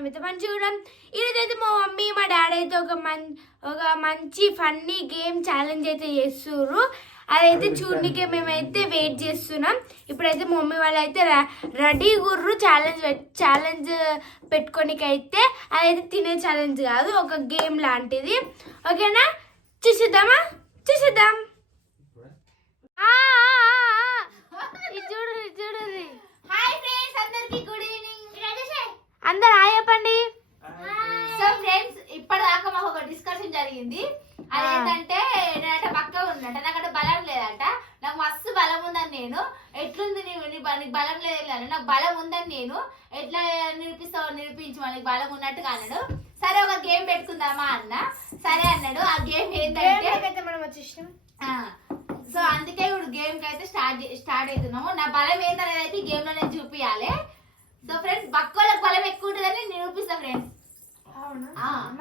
మేమైతే మంచి చూడడం. ఈరోజైతే మా మమ్మీ మా డాడీ అయితే ఒక మంచి ఫన్నీ గేమ్ ఛాలెంజ్ అయితే చేస్తుర్రు. అదైతే చూడనికే మేమైతే వెయిట్ చేస్తున్నాం. ఇప్పుడైతే మా మమ్మీ వాళ్ళు అయితే రెడీ గుర్రు ఛాలెంజ్ పెట్టుకోనికైతే. అదైతే తినే ఛాలెంజ్ కాదు, ఒక గేమ్ లాంటిది. ఓకేనా, చూసిద్దాం. చూడండి. హాయ్ ఫ్రెండ్స్, అందరికి గుడ్ ఈవినింగ్. అందరు హాయ్ చెప్పండి. సో ఫ్రెండ్స్, ఇప్పటిదాకా మాకు ఒక డిస్కషన్ జరిగింది. అదేంటంటే నేనంటే బక్కగా ఉన్నట, నాకంటే బలం లేదంట. నాకు మస్తు బలం ఉందని నేను, ఎట్లుంది నీకు బలం లేదు, నాకు బలం ఉందని నేను, ఎట్లా నిరూపిస్తావు నిరూపించు, మనకి బలం ఉన్నట్టుగా అన్నాడు. సరే ఒక గేమ్ పెట్టుకుందామా అన్న. సరే అన్నాడు. ఆ గేమ్ ఏంటంటే మనం వచ్చేసాం. సో అందుకే ఇప్పుడు గేమ్ కి అయితే స్టార్ట్ అవుతున్నాము. నా బలం ఏంటనేది అయితే గేమ్ లో నేను చూపించాలి. సో ఫ్రెండ్స్, బక్కోళ్ళకి బలం ఎక్కువ ఉంటుందని నిరూపిస్తా ఫ్రెండ్స్.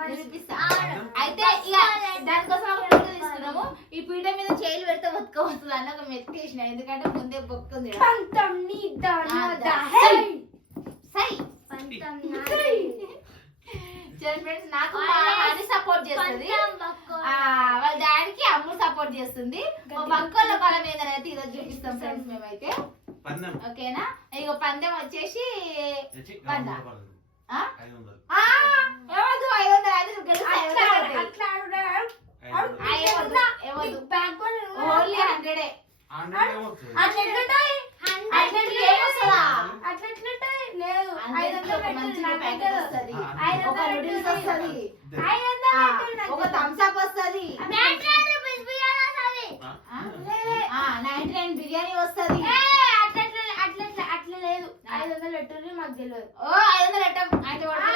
నిరూపిస్తా. అయితే ఇక దానికోసం ఒక పీట తీసుకున్నాము. ఈ పీట మీద చేయిలు పెడితే బతుకోవస్తుంది అన్న ఒక మెత్తేసిన, ఎందుకంటే ముందే బొక్కుంది. ఫ్రెండ్స్, నాకు అని సపోర్ట్ చేస్తుంది, వాళ్ళ డాడీకి అమ్ము సపోర్ట్ చేస్తుంది. మా బక్కోళ్ళ బలం ఏదైతే ఈరోజు చూపిస్తాం ఫ్రెండ్స్ మేమైతే. ఓకేనా, ఇక పందెం వచ్చేసి 500. ఓన్లీ 100. ఒక థమ్స్అప్ వస్తుంది, 99 బిర్యానీ వస్తుంది. అట్లా లేదు, 500 పెట్టు, మాకు తెలియదు. 500 పెట్టం, 650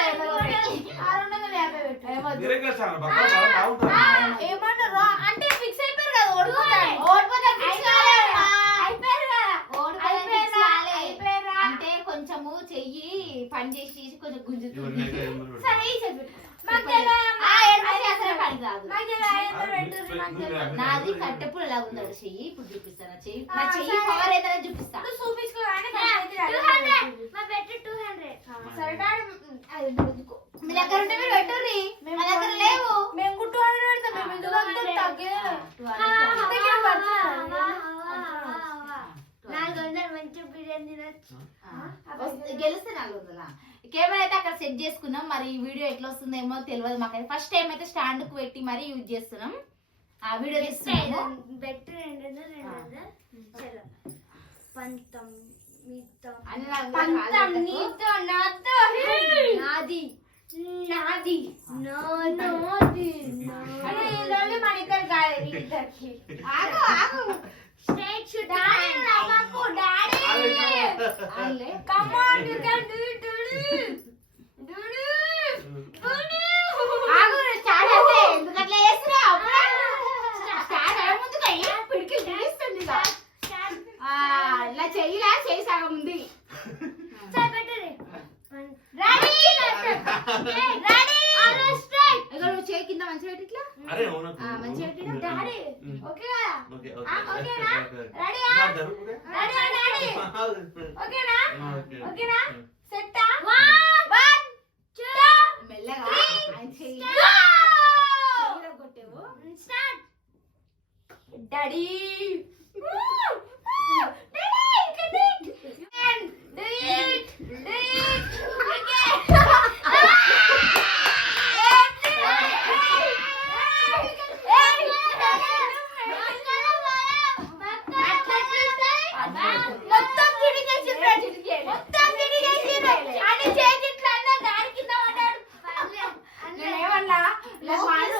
ఏమంటారు అంటే ఫిక్స్ అయిపోయారు కదా, అంటే కొంచెము చెయ్యి పని చేసి కొంచెం గుంజుతుంది. నాది కట్టెప్పుడు ఎలా ఉందో చెయ్యి ఇప్పుడు చూపిస్తాను. చెయ్యి పవర్ ఏదైనా చూపిస్తా. మీ దగ్గర ఉంటే మీరు పెట్టుర్రి, మా దగ్గర లేవు. మేము 200 పెడతాం. గెలిస్తే 400. కెమెరా అయితే అక్కడ సెట్ చేసుకున్నాం. మరి ఈ వీడియో ఎట్లా వస్తుందేమో తెలియదు మాకైతే. ఫస్ట్ టైం అయితే స్టాండ్ కు పెట్టి మరీ యూజ్ చేస్తున్నాం. ఆ video తీస్తున్నాము. Straight shoot. Daddy, Daddy. Come on, you can do it, ఎందుకట్లా చేస్తున్నావు? స్టార్ట్ అయ్యే ముందు పిడికిలు తీస్తుంది. ఇలా చెయ్యిలా చేయి సగం ఉంది. నువ్వు చేయి కింద మంచిగా పెట్టి ఇట్లా మంచిగా పెట్టి. Daddy, okay? ఓకేనా, సెట్. 1 2 మెల్లగా కొట్టేవు. స్టార్ట్. డాడీ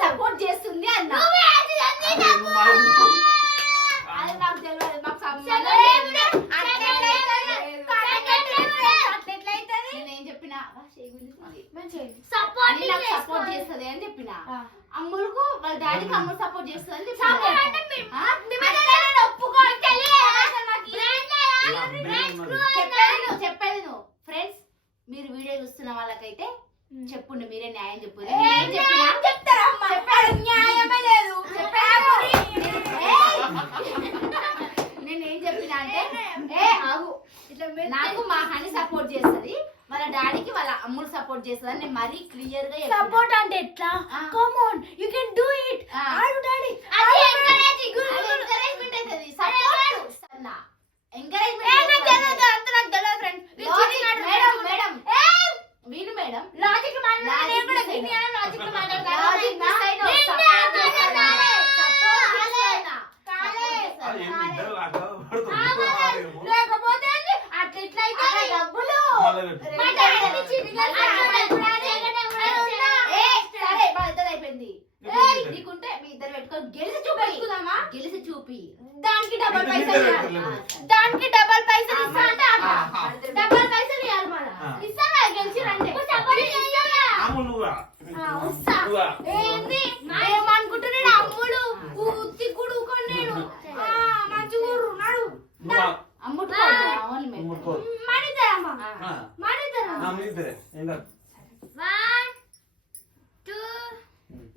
సపోర్ట్ చేస్తుంది అన్న. అది నాకు తెలియదు, మాకు నేనేం చెప్పిన సపోర్ట్ చేస్తుంది అని చెప్పిన. అమ్ములకు వాళ్ళ డాడీకి అమ్ములు సపోర్ట్ చేస్తుంది అని చెప్పేది నువ్వు. ఫ్రెండ్స్, మీరు వీడియో చూస్తున్న వాళ్ళకైతే చెప్పుండి, మీరే న్యాయం చెప్పండి. నేనేం చెప్పినా అంటే నాకు మా హనీ సపోర్ట్ చేస్తుంది, వాళ్ళ డాడీకి వాళ్ళ అమ్ములు సపోర్ట్ చేస్తుందని నేను మరీ క్లియర్ గా సపోర్ట్ అంటే ఎట్లా come on you can do it ఆడు డాడీ అది ఎంకరేజ్మెంట్ అవుతుంది సపోర్ట్ అన్న ఎంకరేజ్మెంట్ అంత నాకు తెలియదు ఫ్రెండ్స్ మేడం మేడం వీడు మేడం లాజిక్ మాట్లాడాలి నేను కూడా వినియాల లాజిక్ మాట్లాడతాను లేకపోతే అట్లా ఇట్లా అయితే డబ్బులు అయిపోయింది నీకుంటే మీ ఇద్దరు పెట్టుకొని గెలిచి చూపి దానికి డబల్ పైసలు దానికి డబల్ పైసలు ఇస్తా అంటే డబల్ పైసలు ఇవ్వాలి మన ఇస్తారా గెలిచిరంటే ఏంది ఏమనుకుంటున్నాడు అమ్ముడు తిక్కుడు కొన్నాడు మంచిగా ఉన్నాడు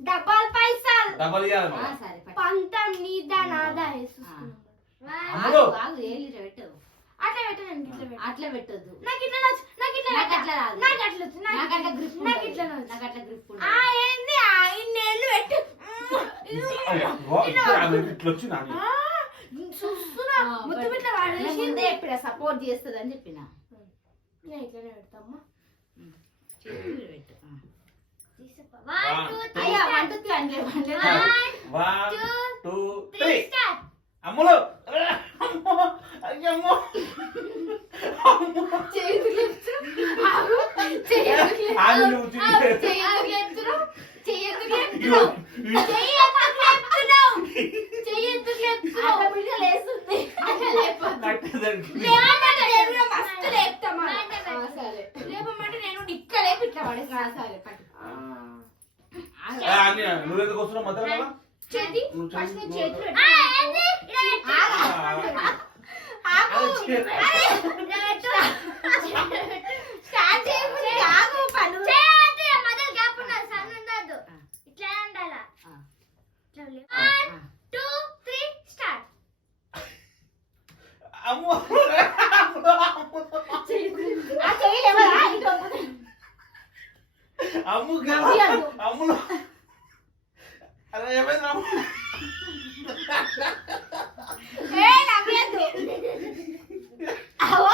డబల్ పైసలు పంతం నీదా నాదా అట్లా పెట్టొద్దు నాకు ఇట్లా నాకు ఇట్లా నాకు అట్లా రాదు. నాకు అట్లా నాకు అట్లా గ్రిప్ నాకు ఇట్లా నాకు అట్లా గ్రిప్ ఏంది ఇన్నేళ్ళు పెట్టు చూస్తున్నా మొత్తం ఇట్లా వాడేసి ముందే చెప్పిన సపోర్ట్ చేస్తుంది అని చెప్పిన నేను ఇట్లనే పెడతామ్మా పెట్టు అయ్యా 1 2 3 అంటే 1 2 3 అమ్ములు అయ్యమ్మో నువ్వెందుకు వస్తున్నావు మధ్యలో కదా చేతి నువ్వు ఫస్ట్ నీ చేతులు స్టార్ట్ చేయకుండా ఆగు పను చేయండి మధ్య గ్యాప్ ఉన్నది సన్న ఉండదు ఇట్లా ఉండాలా ఇట్లా 1 2 3 స్టార్ట్ అమ్మో ఆ చేయలేవా అమ్ము అమ్ములు అరే ఏమైంది అమ్ము ఏ నవ్వలేదు ఆవో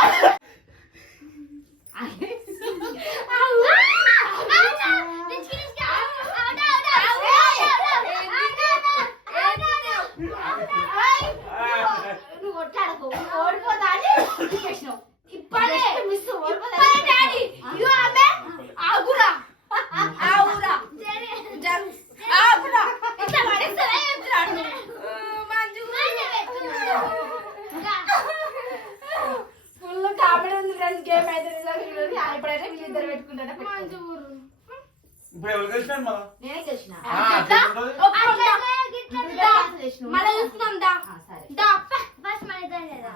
నువ్వు కొట్లాడకు ఓడిపోతా అని చెప్పేసినావు ఇప్పుడే మిస్ ఓడిపోతా డాడీ యు ఆమె ఆగురా ఆగురా ఆగురా ఇట్లా పడేస్తారా చెప్తున్నాడు ఫుల్ కామెడీ ఉంది ఫ్రెండ్స్ గేమ్ అయితే నిజంగా ఇప్పుడైతే వీళ్ళిద్దరు పెట్టుకుంటారు ఇప్పుడు ఎవరు గెలిచినాడు మళ్ళా నేనే గెలిచిన మళ్ళీ చూస్తున్నాం దా సరే దా ఫస్ట్ మన ఇద్దరం లేదా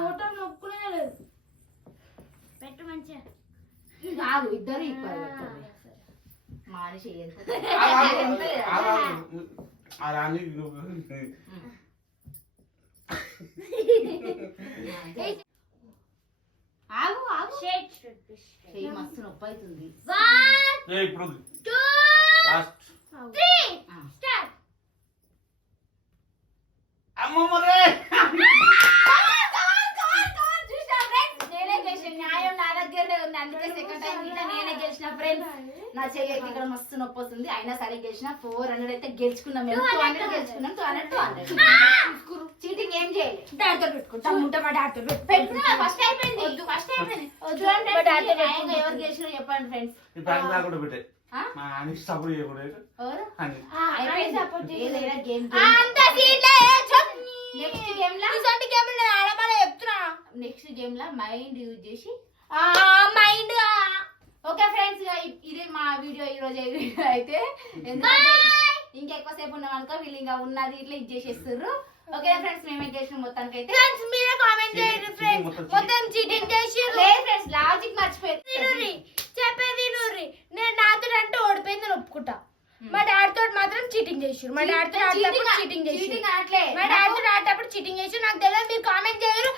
ఓటం నొక్కునే లేదు పెట్టు మంచిగా కాదు ఇద్దరు ఈక్వల్ మనిషి రాని ఆగు ఆగు షేట్ చెయ్యి మస్తు నొప్పి అవుతుంది 1 ఇప్పుడు 2 లాస్ట్ 3 స్టార్ట్ అమ్మ మరే నేనే గెలిచిన న్యాయం నా దగ్గరనే ఉంది అందుకే సెకండ్ టైం నేనే గెలిచిన ఫ్రెండ్స్ నా చెయ్యి ఇక్కడ మస్తు నొప్పి వస్తుంది అయినా సరే గెలిచిన 400 అయితే గెలుచుకున్నాం మేము 200 గెలుచుకున్నాం 200 చీటింగ్ ఏం చేయలేదు డాక్టర్ పెట్టుకుంటా ముంటే మా డాక్టర్ పెట్టుకున్నా ఫస్ట్ అయిపోయింది ఫస్ట్ అయిపోయింది చూడండి ఎవరు గెలిచినా చెప్పండి ఫ్రెండ్స్ ఈ ప్యాంట్ నాకు కూడా పెట్టే మా అని సపోర్ట్ చేయకూడదు ఎవరు అని అయిపోయింది ఏదైనా గేమ్ అంత సీట్లే నెక్స్ట్ గేమ్ లా ఇసంటి గేమ్ నేను ఆడమని చెప్తున్నా నెక్స్ట్ గేమ్ లా మైండ్ యూజ్ చేసి మైండ్ ఓకే ఫ్రెండ్స్ ఇదే మా వీడియో ఈ రోజు అయితే ఎందుకంటే ఇంకెక్కువసేపు ఉన్నాం అనుకో వీళ్ళు ఇంకా ఉన్నది ఇట్లా ఇది చేసేస్తారు ఓకే ఫ్రెండ్స్ మేమే చేసిన మొత్తానికి అయితే ఫ్రెండ్స్ మీరే కామెంట్ చేయండి ఫ్రెండ్స్ మొత్తం చీటింగ్ చేసిర్రు లేదు ఫ్రెండ్స్ లాజిక్ మర్చిపోయింది చెప్పేది నూరి నేను నాతో అంటే ఓడిపోయిందని ఒప్పుకుంటా మా డాడీతో మాత్రం చీటింగ్ చేసిర్రు మా డాడీతో ఆడేటప్పుడు చీటింగ్ చేసిర్రు చీటింగ్ అనట్లే మా డాడీతో ఆడేటప్పుడు చీటింగ్ చేసి నాకు తెలియదు మీరు కామెంట్ చేయరు